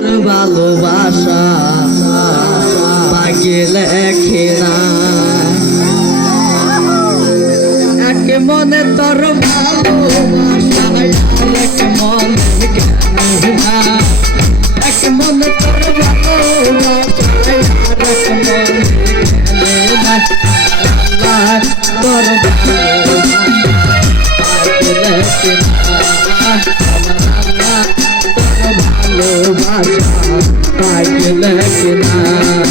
তোর ভালোবাসা পাগে লেখে না। এক মনে তোর ভালোবাসা, এক মনে কেন মনে তোর ভালোবাসা না তোর ভালোবাসা পাইলে কিনা জিয়াদ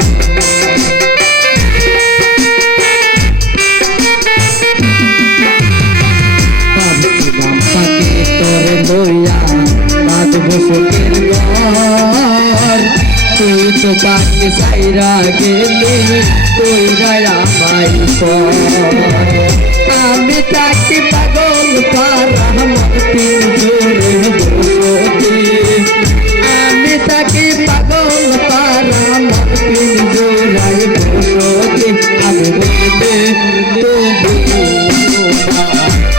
লইয়া বাঁধব শোকের ঘর তুই তো পাকে সাইরা গেলি কইরা আমায় আমি তাকে পাগল পারাম তিন আমি তাকে পাগল পারাম তিন জোড়াই বসতি। আমি বলতে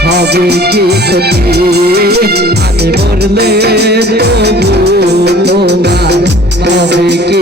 হবে কি ক্ষতি আমি মরলে তবু তোমার হবে কি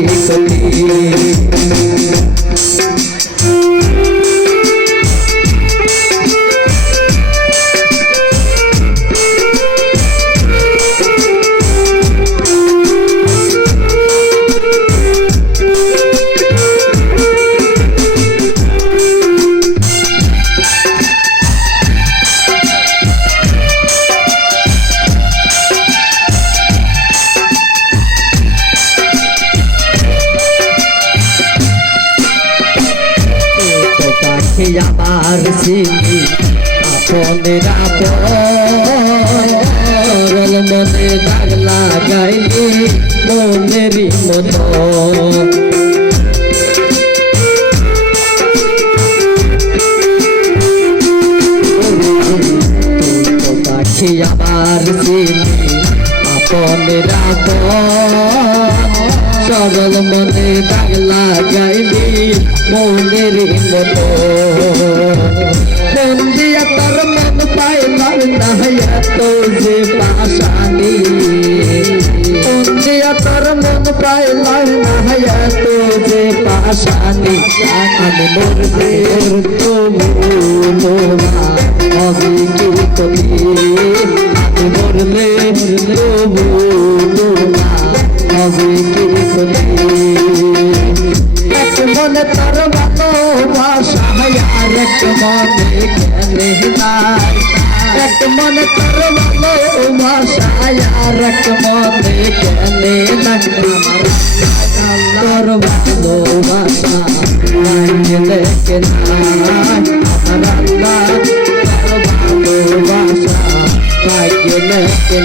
পাখি আমার সিনি আপনের আপন। মনে দাগ লাগাইলি মনেরই মতো। পাখি আমার সিনি আপনের আপন। সরল মনে দাগ লাগাইলি, মনের মতো মন দিয়া তোর মন পাইলাম না এত যে পাশানি। মন দিয়া তোর মন পাইলাম না এত যে পাশানি। আমি মরবে তবু কবি আমি মরলে তবু মনে তার ভালোবাসা আর এক মনে খেলে এক মনে তার ভালোবাসা আর এক মনে খেলে তোর ভালোবাসা লাগলে কে নাই আমার আল্লাহ তোর ভালোবাসা লাগলে কে